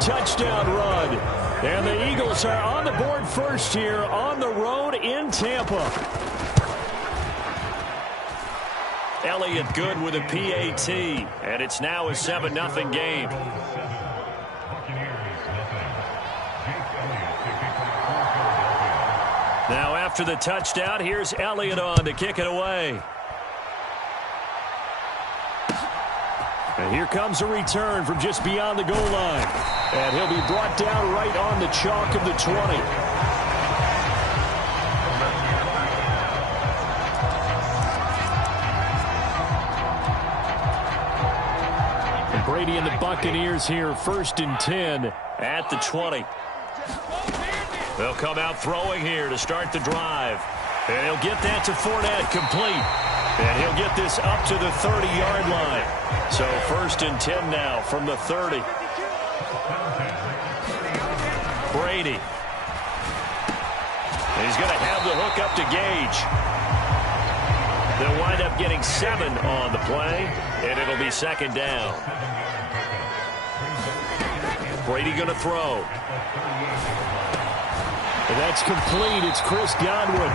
touchdown run. And the Eagles are on the board first here on the road in Tampa. Elliott good with a PAT, and it's now a 7-0 game. Now after the touchdown, here's Elliott on to kick it away. And here comes a return from just beyond the goal line. And he'll be brought down right on the chalk of the 20. And Brady and the Buccaneers here, 1st and 10 at the 20. They'll come out throwing here to start the drive. And he'll get that to Fournette, complete. And he'll get this up to the 30-yard line. So 1st and 10 now from the 30. Brady. And he's going to have the hook up to Gage. They'll wind up getting 7 on the play, and it'll be 2nd down. Brady going to throw. And that's complete. It's Chris Godwin.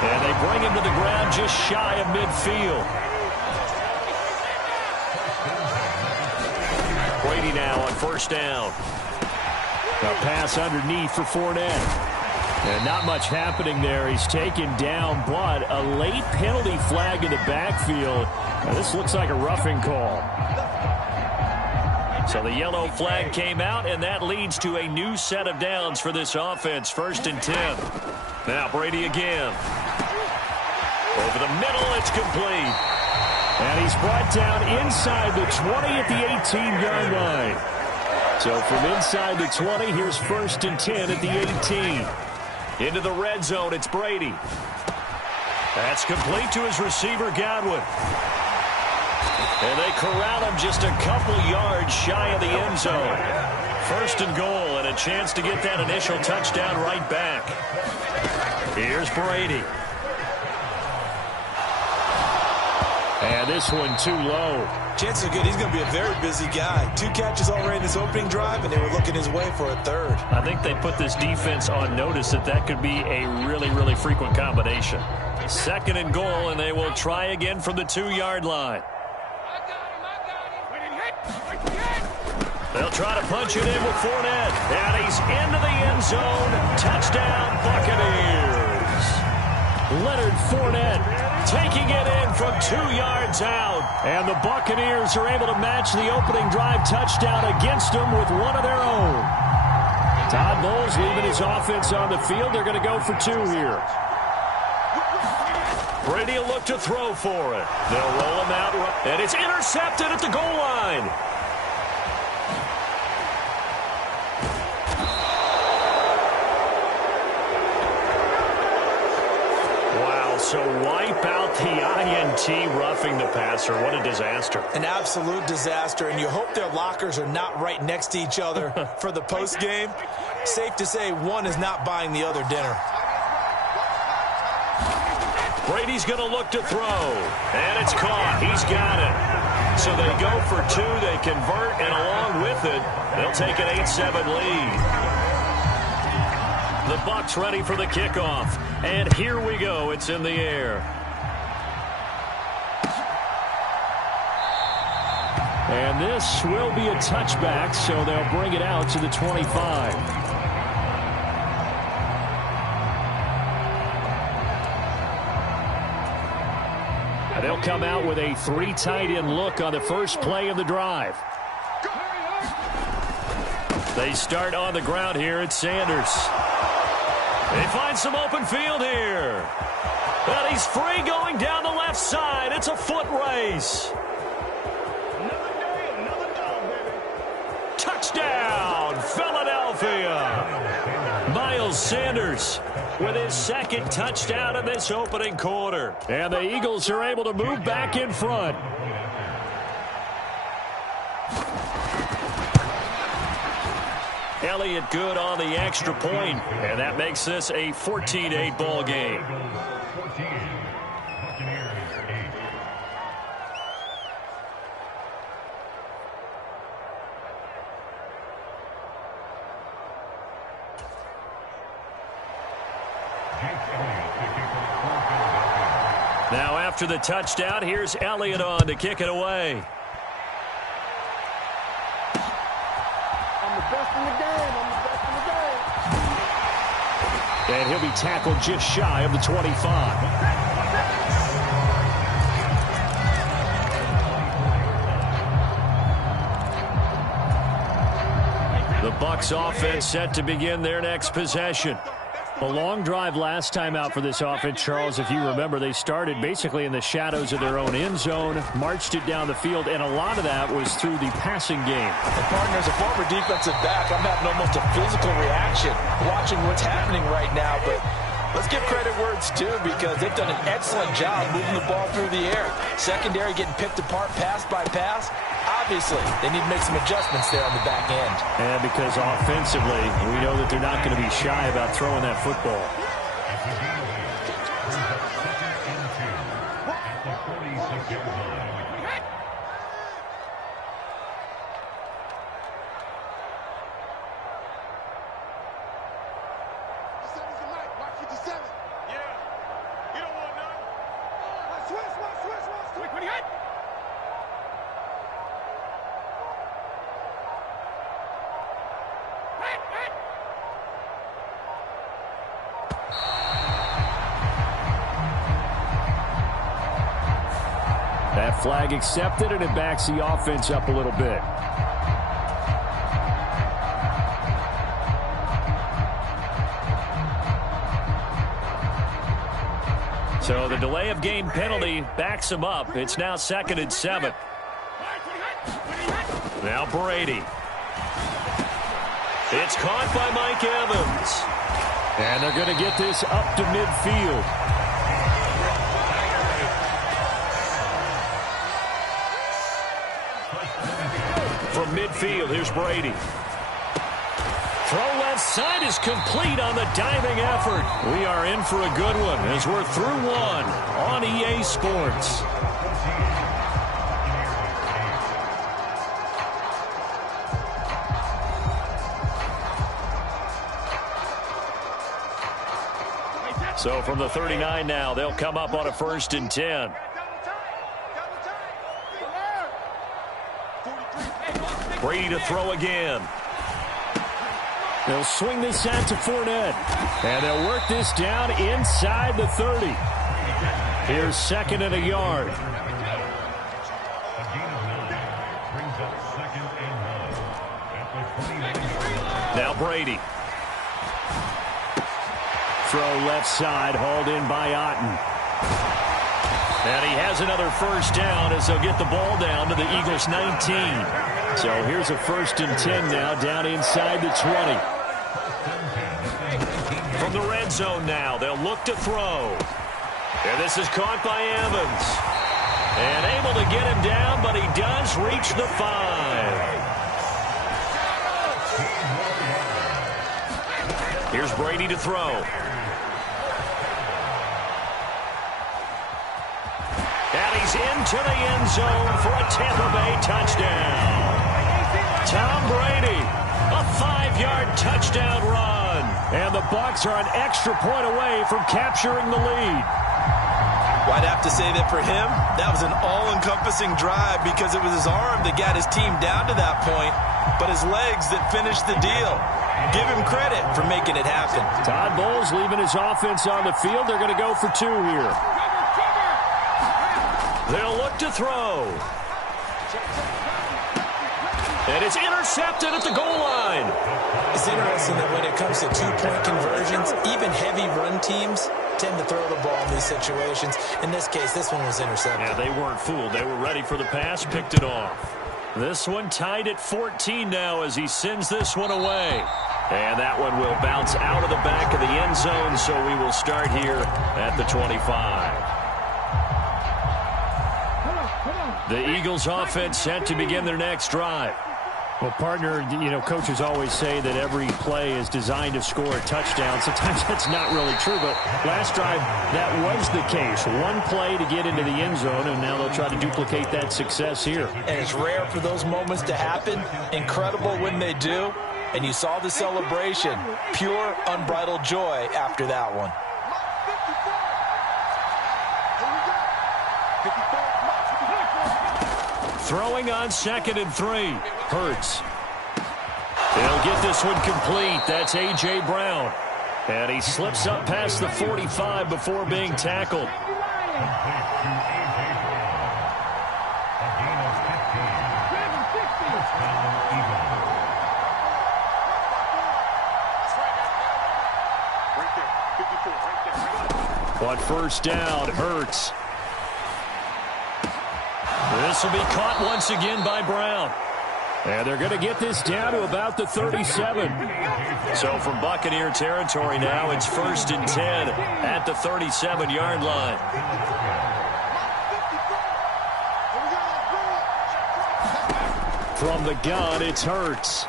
And they bring him to the ground just shy of midfield. Brady now on 1st down. A pass underneath for Fournette. And not much happening there. He's taken down, but a late penalty flag in the backfield. Now, this looks like a roughing call. So the yellow flag came out, and that leads to a new set of downs for this offense. 1st and 10. Now Brady again. Over the middle, it's complete. And he's brought down inside the 20 at the 18-yard line. So from inside the 20, here's 1st and 10 at the 18. Into the red zone, it's Brady. That's complete to his receiver, Godwin. And they corral him just a couple yards shy of the end zone. 1st and goal, and a chance to get that initial touchdown right back. Here's Brady. And this one too low. Chances are good he's going to be a very busy guy. 2 catches already in this opening drive, and they were looking his way for a 3rd. I think they put this defense on notice that could be a really, really frequent combination. 2nd and goal, and they will try again from the 2-yard line. They'll try to punch it in with Fournette. And he's into the end zone. Touchdown, Buccaneers. Leonard Fournette taking it in from 2 yards out. And the Buccaneers are able to match the opening drive touchdown against them with one of their own. Todd Bowles leaving his offense on the field. They're going to go for 2 here. Brady will look to throw for it. They'll roll him out, and it's intercepted at the goal line. So wipe out the INT roughing the passer. What a disaster. An absolute disaster, and you hope their lockers are not right next to each other for the postgame. Safe to say one is not buying the other dinner. Brady's going to look to throw, and it's caught. He's got it. So they go for 2, they convert, and along with it, they'll take an 8-7 lead. The Bucs ready for the kickoff. And here we go. It's in the air. And this will be a touchback, so they'll bring it out to the 25. And they'll come out with a 3 tight end look on the first play of the drive. They start on the ground here at Sanders. They find some open field here. But he's free going down the left side. It's a foot race. Touchdown, Philadelphia. Miles Sanders with his 2nd touchdown in this opening quarter. And the Eagles are able to move back in front. Elliott good on the extra point, and that makes this a 14-8 ball game. Now after the touchdown, here's Elliott on to kick it away. I'm the best in the game. I'm the best in the game. And he'll be tackled just shy of the 25. The Bucs offense set to begin their next possession. A long drive last time out for this offense, Charles. If you remember, they started basically in the shadows of their own end zone, marched it down the field, and a lot of that was through the passing game. And partner, as a former defensive back, I'm having almost a physical reaction watching what's happening right now. But let's give credit where it's due, because they've done an excellent job moving the ball through the air. Secondary getting picked apart pass by pass. Obviously, they need to make some adjustments there on the back end. And because offensively, we know that they're not going to be shy about throwing that football. That flag accepted, and it backs the offense up a little bit. So the delay of game penalty backs him up. It's now 2nd and 7. Now Brady. It's caught by Mike Evans. And they're going to get this up to midfield. From midfield, here's Brady. Throw left side is complete on the diving effort. We are in for a good one as we're through one on EA Sports. So from the 39 now, they'll come up on a 1st and 10. Brady to throw again. They'll swing this out to Fournette. And they'll work this down inside the 30. Here's 2nd and a yard. Now Brady. Throw left side, hauled in by Otten. And he has another 1st down as they'll get the ball down to the Eagles' 19. So here's a 1st and 10 now, down inside the 20. From the red zone now, they'll look to throw. And this is caught by Evans. And able to get him down, but he does reach the 5. Here's Brady to throw. And he's into the end zone for a Tampa Bay touchdown. Tom Brady, a 5-yard touchdown run. And the Bucs are an extra point away from capturing the lead. Well, I'd have to say that for him, that was an all-encompassing drive, because it was his arm that got his team down to that point, but his legs that finished the deal. Give him credit for making it happen. Todd Bowles leaving his offense on the field. They're going to go for 2 here. They'll look to throw. And it's intercepted at the goal line. It's interesting that when it comes to 2-point conversions, even heavy run teams tend to throw the ball in these situations. In this case, this one was intercepted. Yeah, they weren't fooled. They were ready for the pass, picked it off. This one tied at 14 now as he sends this one away. And that one will bounce out of the back of the end zone, so we will start here at the 25. The Eagles offense set to begin their next drive. Well, partner, you know, coaches always say that every play is designed to score a touchdown. Sometimes that's not really true, but last drive, that was the case. One play to get into the end zone, and now they'll try to duplicate that success here. And it's rare for those moments to happen. Incredible when they do. And you saw the celebration. Pure, unbridled joy after that one. Here we go. Throwing on 2nd and 3. Hurts. He'll get this one complete. That's A.J. Brown. And he slips up past the 45 before being tackled. On first down, Hurts. This will be caught once again by Brown. And they're going to get this down to about the 37. So from Buccaneer territory now, it's 1st and 10 at the 37-yard line. From the gun, it's Hurts.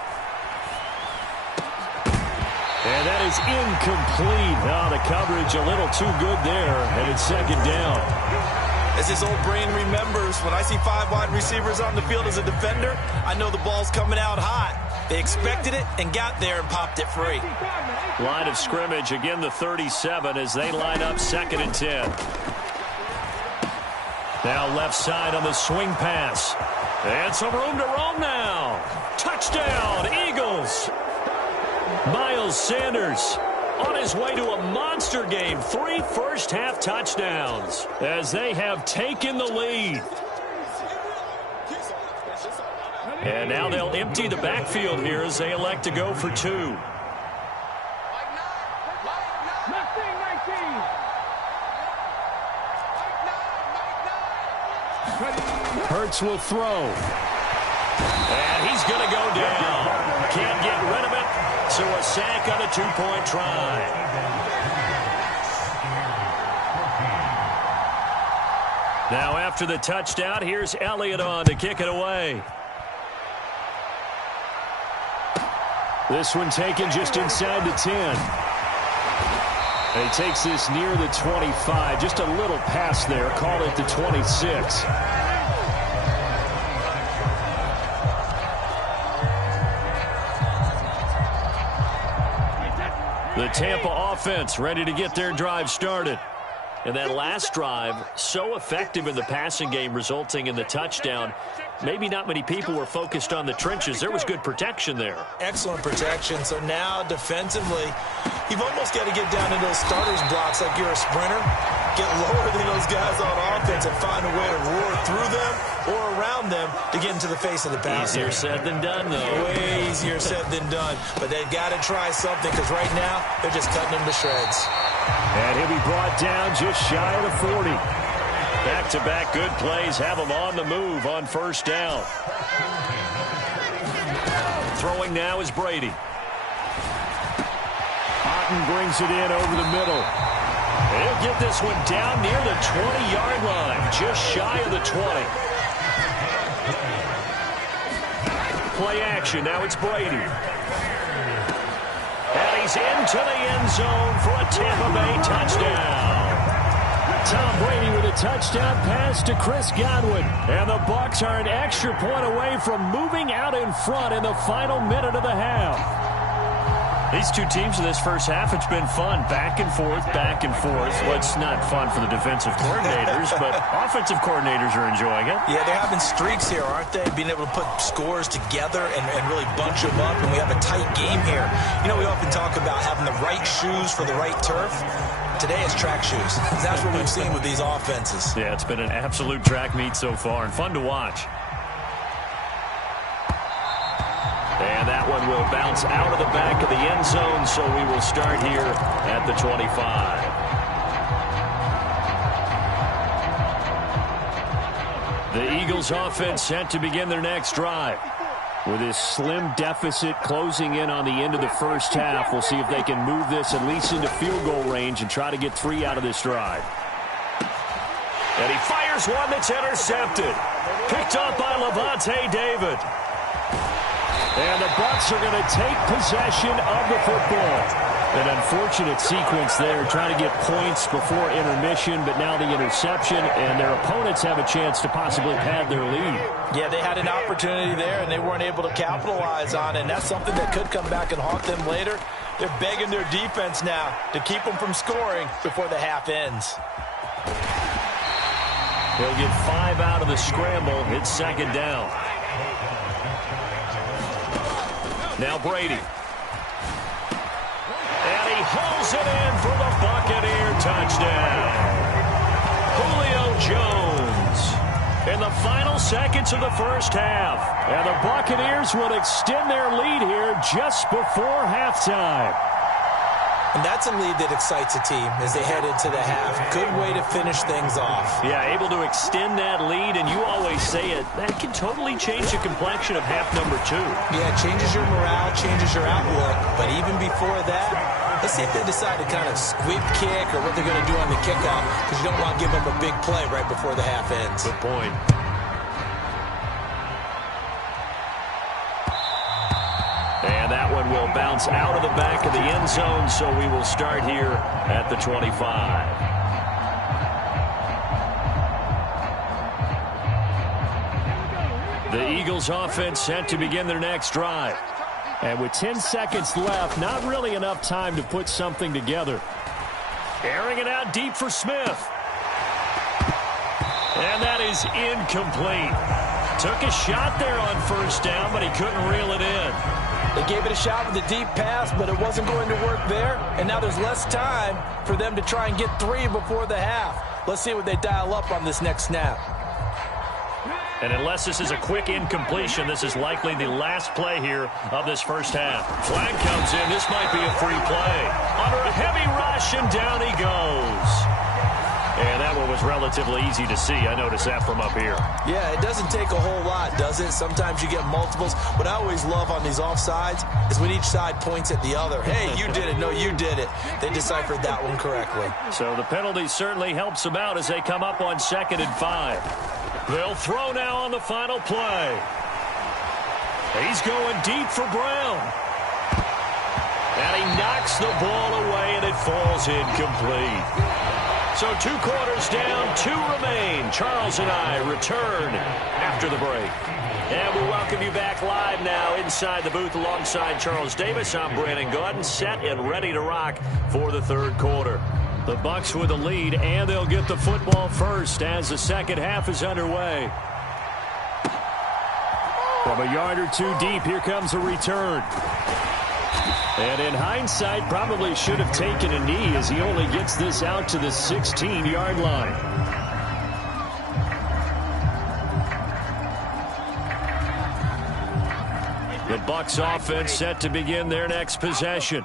And that is incomplete. Oh, the coverage a little too good there, and it's 2nd down. As his old brain remembers, when I see 5 wide receivers on the field as a defender, I know the ball's coming out hot. They expected it and got there and popped it free. Line of scrimmage, again the 37 as they line up 2nd and 10. Now left side on the swing pass. And some room to roam now. Touchdown, Eagles. Miles Sanders on his way to a monster game. 3 first-half touchdowns as they have taken the lead. And now they'll empty the backfield here as they elect to go for 2. Hurts will throw. And he's going to go down. Can't get rid of it. So a sack on a 2-point try. Now after the touchdown, here's Elliott on to kick it away. This one taken just inside the 10. And he takes this near the 25. Just a little pass there. Call it the 26. The Tampa offense ready to get their drive started. And that last drive, so effective in the passing game, resulting in the touchdown. Maybe not many people were focused on the trenches. There was good protection there. Excellent protection. So now defensively, you've almost got to get down into those starters blocks like you're a sprinter. Get lower than those guys on offense and find a way to roar through them or around them to get into the face of the passer. Easier said than done, though. Way easier said than done. But they've got to try something because right now they're just cutting them to shreds. And he'll be brought down just shy of the 40. Back-to-back good plays have him on the move on first down. Throwing now is Brady. Otten brings it in over the middle. He'll get this one down near the 20-yard line, just shy of the 20. Play action, now it's Brady. And he's into the end zone for a Tampa Bay touchdown. Tom Brady with a touchdown pass to Chris Godwin. And the Bucs are an extra point away from moving out in front in the final minute of the half. These two teams in this first half, it's been fun. Back and forth, back and forth. Well, it's not fun for the defensive coordinators, but offensive coordinators are enjoying it. Yeah, they're having streaks here, aren't they? Being able to put scores together and really bunch them up, and we have a tight game here. You know, we often talk about having the right shoes for the right turf. Today is track shoes. That's what we've seen with these offenses. Yeah, it's been an absolute track meet so far and fun to watch. And that one will bounce out of the back of the end zone, so we will start here at the 25. The Eagles offense set to begin their next drive. With this slim deficit closing in on the end of the first half, we'll see if they can move this at least into field goal range and try to get 3 out of this drive. And he fires one that's intercepted. Picked up by Levante David. And the Bucs are going to take possession of the football. An unfortunate sequence there, trying to get points before intermission, but now the interception, and their opponents have a chance to possibly pad their lead. Yeah, they had an opportunity there, and they weren't able to capitalize on it, and that's something that could come back and haunt them later. They're begging their defense now to keep them from scoring before the half ends. He'll get 5 drive out of the scramble. It's second down. Now Brady. And he hauls it in for the Buccaneer touchdown. Julio Jones in the final seconds of the first half. And the Buccaneers will extend their lead here just before halftime. And that's a lead that excites a team as they head into the half. Good way to finish things off. Yeah, able to extend that lead, and you always say it, that can totally change the complexion of half number 2. Yeah, it changes your morale, changes your outlook. But even before that, let's see if they decide to kind of squib kick or what they're going to do on the kickoff, because you don't want to give them a big play right before the half ends. Good point. And that one will bounce out of the back of the end zone, so we will start here at the 25. The Eagles offense set to begin their next drive. And with 10 seconds left, not really enough time to put something together. Airing it out deep for Smith. And that is incomplete. Took a shot there on first down, but he couldn't reel it in. They gave it a shot with a deep pass, but it wasn't going to work there. And now there's less time for them to try and get 3 before the half. Let's see what they dial up on this next snap. And unless this is a quick incompletion, this is likely the last play here of this first half. Flag comes in. This might be a free play. Under a heavy rush, and down he goes. And that one was relatively easy to see. I noticed that from up here. Yeah, it doesn't take a whole lot, does it? Sometimes you get multiples. What I always love on these offsides is when each side points at the other. Hey, you did it. No, you did it. They deciphered that one correctly. So the penalty certainly helps them out as they come up on 2nd and 5. They'll throw now on the final play. He's going deep for Brown. And he knocks the ball away, and it falls incomplete. So 2 quarters down, 2 remain. Charles and I return after the break. And we welcome you back live now inside the booth alongside Charles Davis. I'm Brandon Gaudin, set and ready to rock for the 3rd quarter. The Bucs with the lead, and they'll get the football first as the second half is underway. From a yard or 2 deep, here comes a return. And in hindsight, probably should have taken a knee as he only gets this out to the 16-yard line. The Bucs offense set to begin their next possession.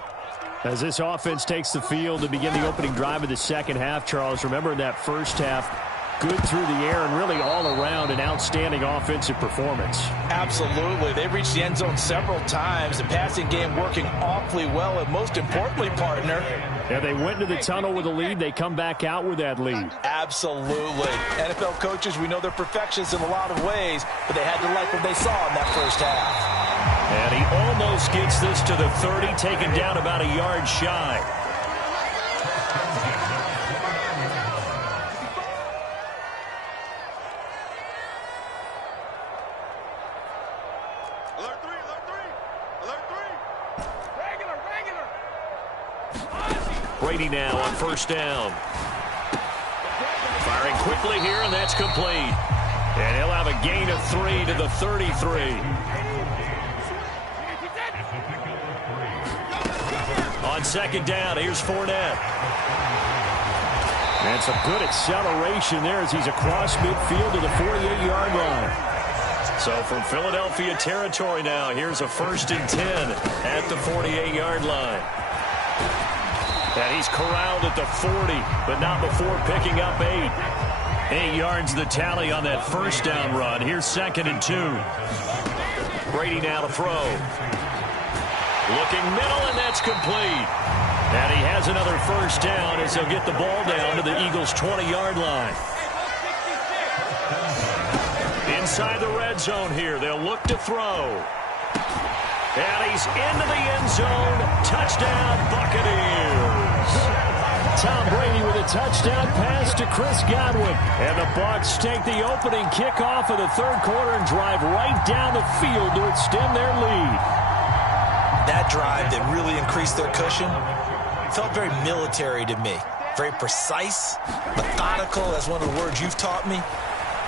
As this offense takes the field to begin the opening drive of the second half, Charles, remember in that first half, good through the air and really all around an outstanding offensive performance. Absolutely. They reached the end zone several times. The passing game working awfully well, and most importantly, partner. Yeah, they went into the tunnel with a lead. They come back out with that lead. Absolutely. NFL coaches, we know they're perfectionists in a lot of ways, but they had to like what they saw in that first half. And he almost gets this to the 30, taken down about a yard shy. Brady now on first down. Firing quickly here, and that's complete. And he'll have a gain of 3 to the 33. On second down, here's Fournette. And some good acceleration there as he's across midfield to the 48-yard line. So from Philadelphia territory now, here's a 1st and 10 at the 48-yard line. And he's corralled at the 40, but not before picking up 8. 8 yards the tally on that first down run. Here's 2nd and 2. Brady now to throw. Looking middle, and that's complete. And he has another first down as they'll get the ball down to the Eagles' 20-yard line. Inside the red zone here, they'll look to throw. And he's into the end zone. Touchdown, Buccaneers. Tom Brady with a touchdown pass to Chris Godwin. And the Bucs take the opening kickoff of the 3rd quarter and drive right down the field to extend their lead. That drive that really increased their cushion felt very military to me. Very precise, methodical, that's one of the words you've taught me.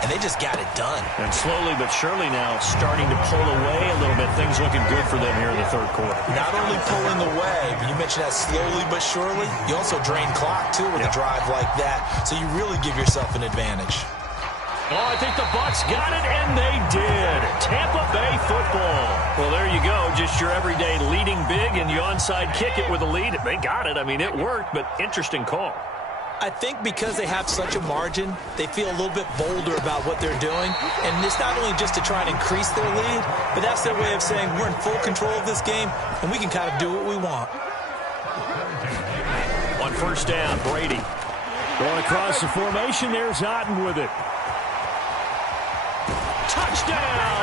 and they just got it done. And slowly but surely now starting to pull away a little bit. Things looking good for them here in the third quarter. Not only pulling away, but you mentioned that slowly but surely. You also drain clock, too, with a drive like that. So you really give yourself an advantage. Oh, I think the Bucs got it, and they did. Tampa Bay football. Well, there you go. Just your everyday leading big, and you onside kick it with a lead. They got it. I mean, it worked, but interesting call. I think because they have such a margin, they feel a little bit bolder about what they're doing. And it's not only just to try and increase their lead, but that's their way of saying we're in full control of this game, and we can kind of do what we want. On first down, Brady. Going across the formation, there's Otten with it. Touchdown!